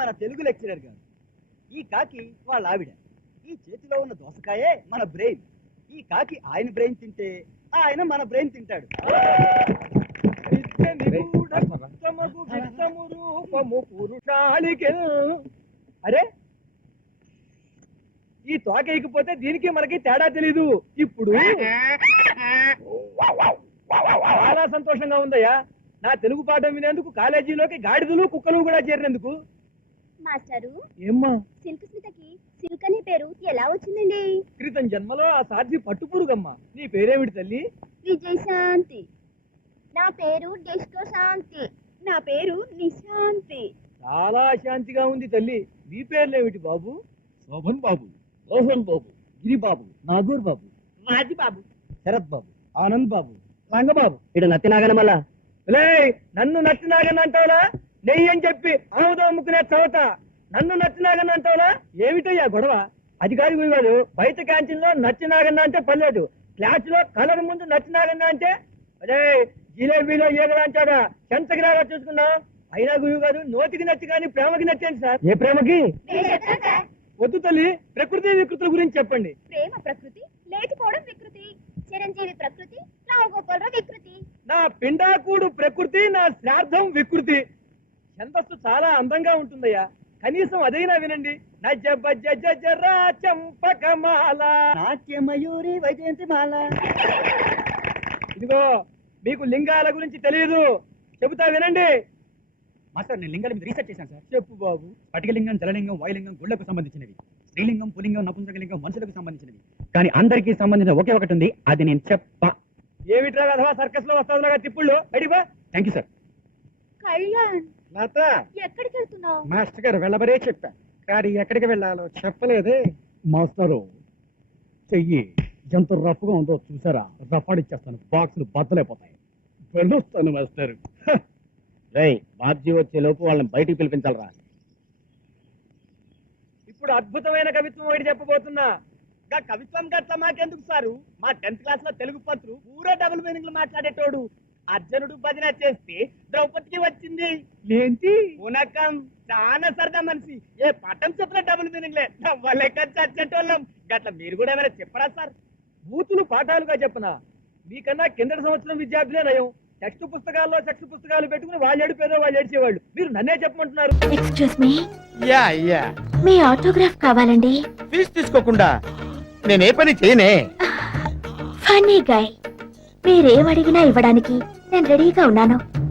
మన తెలుగు లెక్చరర్ గారు, ఈ కాకి వాళ్ళ ఆవిడ, ఈ చేతిలో ఉన్న దోసకాయే మన బ్రెయిన్. ఈ కాకి ఆయన బ్రెయిన్ తింటే ఆయన మన బ్రెయిన్ తింటాడు. అరే, ఈ తోక ఎక్కిపోతే దీనికి మనకి తేడా తెలీదు. ఇప్పుడు చాలా సంతోషంగా ఉందయ్యా నా తెలుగు పాఠం వినేందుకు కాలేజీలోకి గాడిదలు కుక్కలు కూడా చేరినందుకు. మాస్టరు, ఏమ్మా, సిల్క్ స్మితకి సిల్క్ అనే పేరు ఎలా వచ్చిందండి? క్రితం జన్మలో ఆ సాధ్వి పట్టుపురుగమ్మా. నీ పేరేమిటి తల్లి? విజయశాంతి. నా పేరు డిస్కో శాంతి. నా పేరు నిశాంతి. చాలా శాంతిగా ఉంది తల్లి. మీ పేర్లేమిటి బాబు? శోభన్ బాబు, రోహన్ బాబు, గిరిబాబు, నాగూర్ బాబు, రాజీబాబు, శరత్ బాబు, ఆనంద్ బాబు, రంగబాబు. ఇటు నత్తినాగన మళ్ళా నన్ను నత్తినాగన్ అంటావులా? నెయ్యి అని చెప్పి ఆముదం అమ్ముకునే చవత నన్ను నత్తినాగన్ అంటావులా? ఏమిటయ్యా గొడవ? అధికారి గురివాడు బయట క్యాంటీన్ లో నచ్చినాగన్న అంటే పర్లేదు, క్లాస్ లో కలర్ ముందు నచ్చినాగన్న అంటే అదే జిలేబీలో ఏగరాంచాడా చెంతగిరాగా చూసుకున్నా. అయినా గురువు గారు నోటికి నచ్చి కానీ ప్రేమకి నచ్చాను సార్. ఏ ప్రేమకి? వద్దు తల్లి, ప్రకృతి వికృతుల గురించి చెప్పండి. ప్రేమ ప్రకృతి, లేచిపోవడం వికృతి. చిరంజీవి ప్రకృతి, రావు గోపాలరావు వికృతి. నా పిండాకుడు ప్రకృతి, నా శ్రాద్ధం వికృతి. ఛందస్సు చాలా అందంగా ఉంటుందయ్యా, కనీసం అదైనా వినండి. నజరా చంపకమాల నాట్యమయూరి వైజయంతిమాల. ఇదిగో మీకు లింగాల గురించి తెలియదు, చెబుతా వినండి. మాస్టర్ నేను లింగాల మీద రీసెర్చ్ చేశాను సార్. చెప్పు బాబు. స్ఫటికలింగం, జలలింగం, వాయులింగం గుళ్లకు సంబంధించినవి. స్త్రీలింగం, పులింగం, నపుంసకలింగం మనుషులకు సంబంధించినవి. కానీ అందరికీ సంబంధించిన ఒకే ఒకటి ఉంది, అది నేను చెప్పా. ఏమిట్రా అథవా సర్కస్ లో వస్తావులాగా తిప్పుళ్ళు? అడివా. Thank you sir. కళ్యాణ్, నాత ఎక్కడికి వెళ్తున్నావు? మాస్టర్ గారు వెళ్ళబరే చెప్పా, కానీ ఎక్కడికి వెళ్ళాలో చెప్పలేదే. మాస్టరు చెయ్యి ఎంత రఫ్ గా ఉందో చూసారా? రఫాడిచ్చేస్తాను, బాక్సులు బద్దలైపోతాయి. వెళ్ళొస్తాను మాస్టర్. బాబ్జీ వచ్చే లోపు వాళ్ళని బయటికి పిలిపించాలరా. ఇప్పుడు అద్భుతమైన కవిత్వం ఒకటి చెప్పబోతున్నా. కవిత్వం గట్ల మాకెందుకు సారు? మా 10th క్లాస్ లో తెలుగు పంతులు పూరా డబుల్ మీనింగ్లు మాట్లాడేటోడు. అర్జునుడు భజన చేస్తే ద్రౌపదికి వచ్చింది ఏంటి ఉనకం. చాలా సరదా మనిషి. ఏ పట్టం చెప్పిన డబుల్ మీనింగ్లే లెక్క చచ్చేటోళ్ళం. గట్ల మీరు కూడా ఏమైనా చెప్పరా సార్? బూతులు పాఠాలుగా చెప్పనా? మీకన్నా కిందటి సంవత్సరం విద్యార్థులే నయం. టెక్స్ట్ పుస్తకాల్లో సెక్స్ పుస్తకాలు పెట్టుకుని వాళ్ళు ఏడిపోయేదో వాళ్ళు ఏడ్చేవాళ్ళు. మీరు నన్నే చెప్పమంటున్నారు. ఎక్స్క్యూజ్ మీ, యా మీ ఆటోగ్రాఫ్ కావాలండి. ఫీజు తీసుకోకుండా నేనే పని చేయనే. ఫన్నీ గాయ్, మీరేం అడిగినా ఇవ్వడానికి నేను రెడీగా ఉన్నాను.